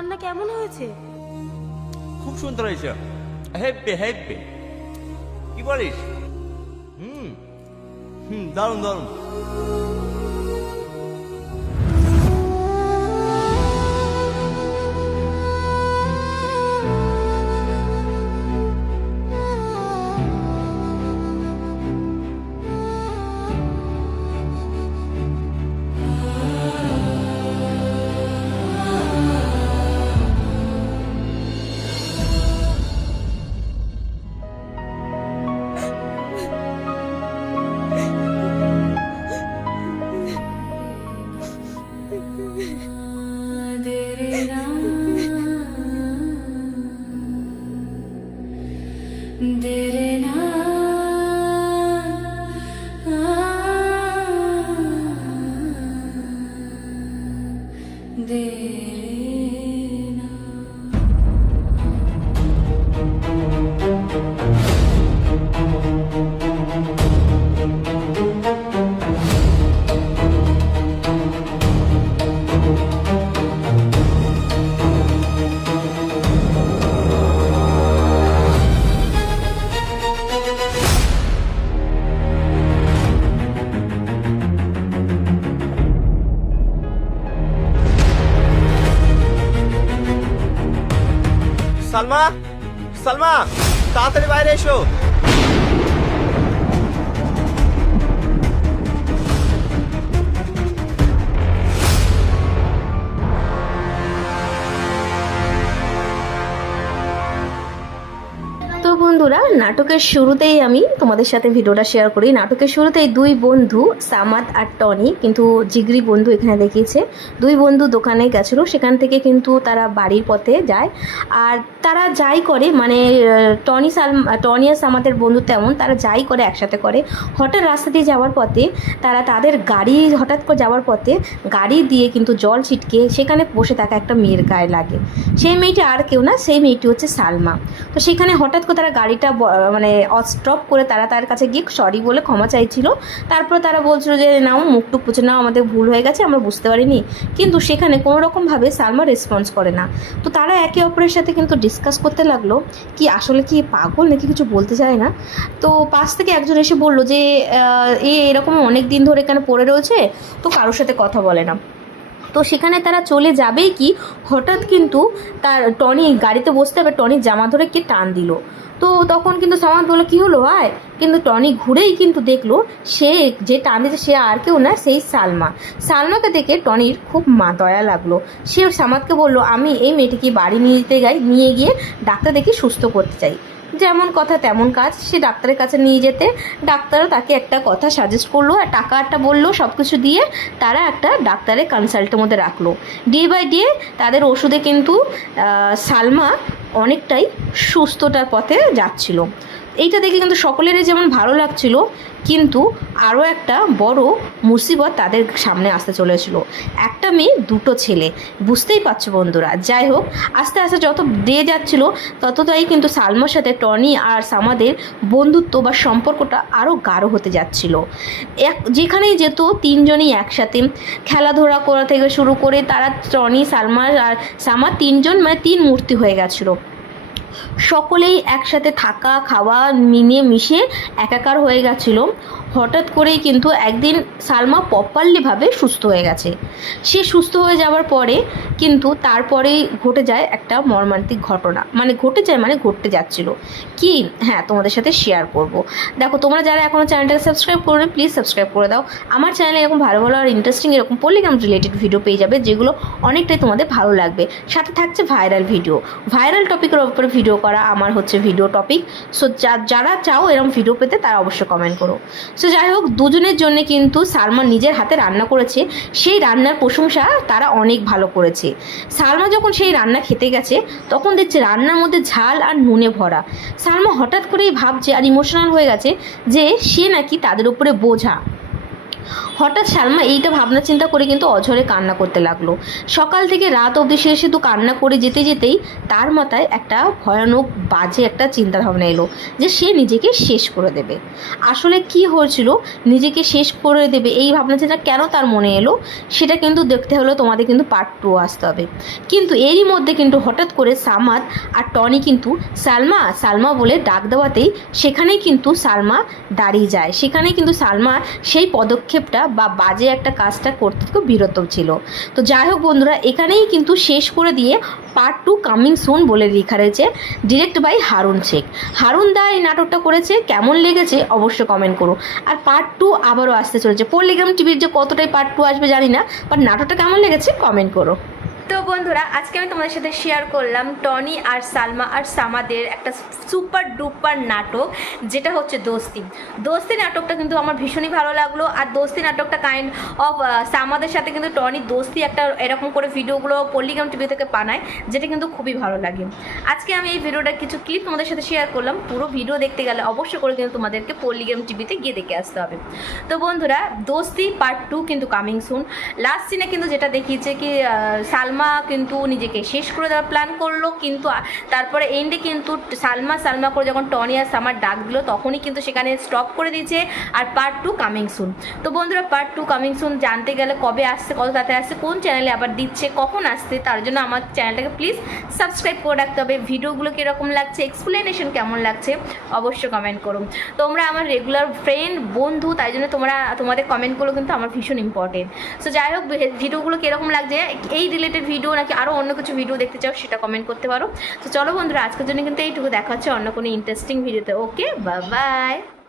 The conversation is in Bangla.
রান্না কেমন হয়েছে? খুব সুন্দর হয়েছে, হেব্বে হেব্বে। কি বলিস? হুম হুম, দারুণ দারুণ। সালমা, সালমা, তাড়াতাড়ি বাইরে এসো। তো বন্ধুরা, নাটকের শুরুতেই আমি তোমাদের সাথে ভিডিওটা শেয়ার করি। নাটকের শুরুতেই দুই বন্ধু সামাদ আর টনি, কিন্তু জিগরি বন্ধু এখানে দেখিয়েছে, দুই বন্ধু দোকানে গেছিলো। সেখান থেকে কিন্তু তারা বাড়ির পথে যায়। আর তারা যাই করে, মানে টনি আর সামাদের বন্ধু তেমন, তারা যাই করে একসাথে করে। হঠাৎ রাস্তা দিয়ে যাওয়ার পথে তারা তাদের গাড়ি, হঠাৎ করে যাওয়ার পথে গাড়ি দিয়ে কিন্তু জল ছিটকে সেখানে বসে থাকা একটা মেয়ের গায়ে লাগে। সেই মেয়েটি আর কেউ না, সেই মেয়েটি হচ্ছে সালমা। তো সেখানে হঠাৎ করে তারা গাড়িটা মানে স্টপ করে তারা তার কাছে গিয়ে সরি বলে ক্ষমা চাইছিল। তারপর তারা বলছিল যে নাও মুখটুক পুছে নাও, আমাদের ভুল হয়ে গেছে, আমরা বুঝতে পারিনি। কিন্তু সেখানে কোনো রকমভাবে সালমা রেসপন্স করে না। তো তারা একে অপরের সাথে কিন্তু ডিসকাস করতে লাগলো কি আসলে কি পাগল নাকি কিছু বলতে চায় না। তো পাশ থেকে একজন এসে বললো যে এরকম অনেক দিন ধরে এখানে পড়ে রয়েছে, তো কারোর সাথে কথা বলে না। তো সেখানে তারা চলে যাবেই কি হঠাৎ কিন্তু তার টনি গাড়িতে বসতে হবে, টনির জামা ধরে কে টান দিল। তো তখন কিন্তু সামাদ বললো কী হলো ভাই, কিন্তু টনি ঘুরেই কিন্তু দেখলো সে যে টান দিয়েছে সে আর কেউ না, সেই সালমা। সালমাকে দেখে টনির খুব দয়া লাগলো। সে সামাদকে বললো আমি এই মেয়েটিকে বাড়ি নিয়ে গিয়ে ডাক্তার দেখে সুস্থ করতে চাই। যেমন কথা তেমন কাজ, সে ডাক্তারের কাছে নিয়ে যেতে ডাক্তারও তাকে একটা কথা সাজেস্ট করলো আর টাকাটা বললো, সব কিছু দিয়ে তারা একটা ডাক্তারের কনসাল্টের মধ্যে রাখলো। ডে বাই ডে তাদের ওষুধে কিন্তু সালমা অনেকটাই সুস্থতার পথে যাচ্ছিল। এইটা দেখে কিন্তু সকলেরই যেমন ভালো লাগছিল, কিন্তু আরও একটা বড় মুসিবত তাদের সামনে আসতে চলেছিল। একটা মেয়ে দুটো ছেলে, বুঝতেই পারছো বন্ধুরা। যাই হোক, আস্তে আস্তে যত ডে যাচ্ছিল ততটাই কিন্তু সালমার সাথে টনি আর সামাদের বন্ধুত্ব বা সম্পর্কটা আরও গাঢ় হতে যাচ্ছিল। যেখানেই যেত তিনজনই একসাথে খেলাধুলা করা থেকে শুরু করে তারা টনি, সালমা আর সামাদ তিনজন মানে তিন মূর্তি হয়ে গেছিলো। সকলেই একসাথে থাকা খাওয়া মিলিয়ে মিশিয়ে একাকার হয়ে গেছিলো। হঠাৎ করেই কিন্তু একদিন সালমা প্রপারলিভাবে সুস্থ হয়ে গেছে। সে সুস্থ হয়ে যাওয়ার পরে কিন্তু তারপরেই ঘটে যায় একটা মর্মান্তিক ঘটনা, মানে ঘটতে যাচ্ছিলো কি, হ্যাঁ তোমাদের সাথে শেয়ার করব। দেখো, তোমরা যারা এখনও চ্যানেলটাকে সাবস্ক্রাইব করবে প্লিজ সাবস্ক্রাইব করে দাও। আমার চ্যানেলে এরকম ভালো ভালো আর ইন্টারেস্টিং এরকম পলিগ্রাম রিলেটেড ভিডিও পেয়ে যাবে, যেগুলো অনেকটাই তোমাদের ভালো লাগবে। সাথে থাকছে ভাইরাল ভিডিও, ভাইরাল টপিকের উপরে ভিডিও করা আমার হচ্ছে ভিডিও টপিক। সো যারা চাও এরকম ভিডিও পেতে তারা অবশ্যই কমেন্ট করো। সো যাই হোক, দুজনের জন্য কিন্তু সালমা নিজের হাতে রান্না করেছে, সেই রান্নার প্রশংসা তারা অনেক ভালো করেছে। সালমা যখন সেই রান্না খেতে গেছে তখন দেখছে রান্নার মধ্যে ঝাল আর নুনে ভরা। সালমা হঠাৎ করেই ভাবছে আর ইমোশনাল হয়ে গেছে যে সে নাকি তাদের উপরে বোঝা। হঠাৎ সালমা এইটা ভাবনা চিন্তা করে কিন্তু অঝরে কান্না করতে লাগলো। সকাল থেকে রাত অবধি সে শুধু কান্না করে যেতে যেতেই তার মাথায় একটা ভয়ানক বাজে একটা চিন্তা ভাবনা এলো যে সে নিজেকে শেষ করে দেবে। আসলে কি হয়েছিল, নিজেকে শেষ করে দেবে এই ভাবনা চিন্তা কেন তার মনে এলো সেটা কিন্তু দেখতে হলো তোমাদের কিন্তু পার্ট 2 আসতে হবে। কিন্তু এরই মধ্যে কিন্তু হঠাৎ করে সামাদ আর টনি কিন্তু সালমা সালমা বলে ডাক দেওয়াতেই সেখানেই কিন্তু সালমা দাঁড়িয়ে যায়। সেখানেই কিন্তু সালমা সেই পদক্ষেপটা বা বাজে একটা কাজটা করতে খুব বিরত ছিল। তো যাই হোক বন্ধুরা, এখানেই কিন্তু শেষ করে দিয়ে পার্ট 2 কামিং সুন বলে লেখা রয়েছে, ডিরেক্ট বাই হারুন শেখ। হারুন দা এই নাটকটা করেছে, কেমন লেগেছে অবশ্যই কমেন্ট করো। আর পার্ট 2 আবারও আসতে চলেছে। পল্লিগ্রাম টিভির যে কতটাই পার্ট 2 আসবে জানি না, বাট নাটকটা কেমন লেগেছে কমেন্ট করো। তো বন্ধুরা, আজকে আমি তোমাদের সাথে শেয়ার করলাম টনি আর সালমা আর সামাদের একটা সুপার ডুপার নাটক, যেটা হচ্ছে দোস্তি। দোস্তি নাটকটা কিন্তু আমার ভীষণই ভালো লাগলো। আর দোস্তি নাটকটা কাইন্ড অফ সামাদের সাথে কিন্তু টনি দোস্তি একটা এরকম করে ভিডিওগুলো পল্লিগ্রাম টিভি থেকে বানায়, যেটা কিন্তু খুবই ভালো লাগে। আজকে আমি এই ভিডিওটার কিছু ক্লিপ তোমাদের সাথে শেয়ার করলাম। পুরো ভিডিও দেখতে গেলে অবশ্যই করে কিন্তু তোমাদেরকে পল্লিগ্রাম টিভিতে গিয়ে দেখে আসতে হবে। তো বন্ধুরা, দোস্তি পার্ট 2 কিন্তু কামিং সুন। লাস্ট সিনে কিন্তু যেটা দেখিয়েছে কি সালমা কিন্তু নিজেকে শেষ করে দেওয়ার প্ল্যান করলো, কিন্তু তারপরে এন্ডে কিন্তু সালমা করে যখন টনি আর সামার ডাক দিল তখনই কিন্তু সেখানে স্টপ করে দিয়েছে। আর পার্ট 2 কামিং সুন। তো বন্ধুরা, পার্ট 2 কামিং সুন জানতে গেলে কবে আসছে, কত তাড়াতাড়ি আসছে, কোন চ্যানেলে আবার দিচ্ছে, কখন আসছে, তার জন্য আমার চ্যানেলটাকে প্লিজ সাবস্ক্রাইব করে রাখতে হবে। ভিডিওগুলো কীরকম লাগছে, এক্সপ্লেনেশন কেমন লাগছে অবশ্যই কমেন্ট করো। তোমরা আমার রেগুলার ফ্রেন্ড বন্ধু, তাই জন্য তোমাদের কমেন্টগুলো কিন্তু আমার ভীষণ ইম্পর্টেন্ট। সো যাই হোক, ভিডিওগুলো কীরকম লাগছে, এই রিলেটেড ভিডিও নাকি আরও অন্য কিছু ভিডিও দেখতে চাও সেটা কমেন্ট করতে পারো। তো চলো বন্ধুরা, আজকের জন্য কিন্তু এইটুকু। দেখা হচ্ছে অন্য কোনো ইন্টারেস্টিং ভিডিওতে। ওকে, বাই বাই।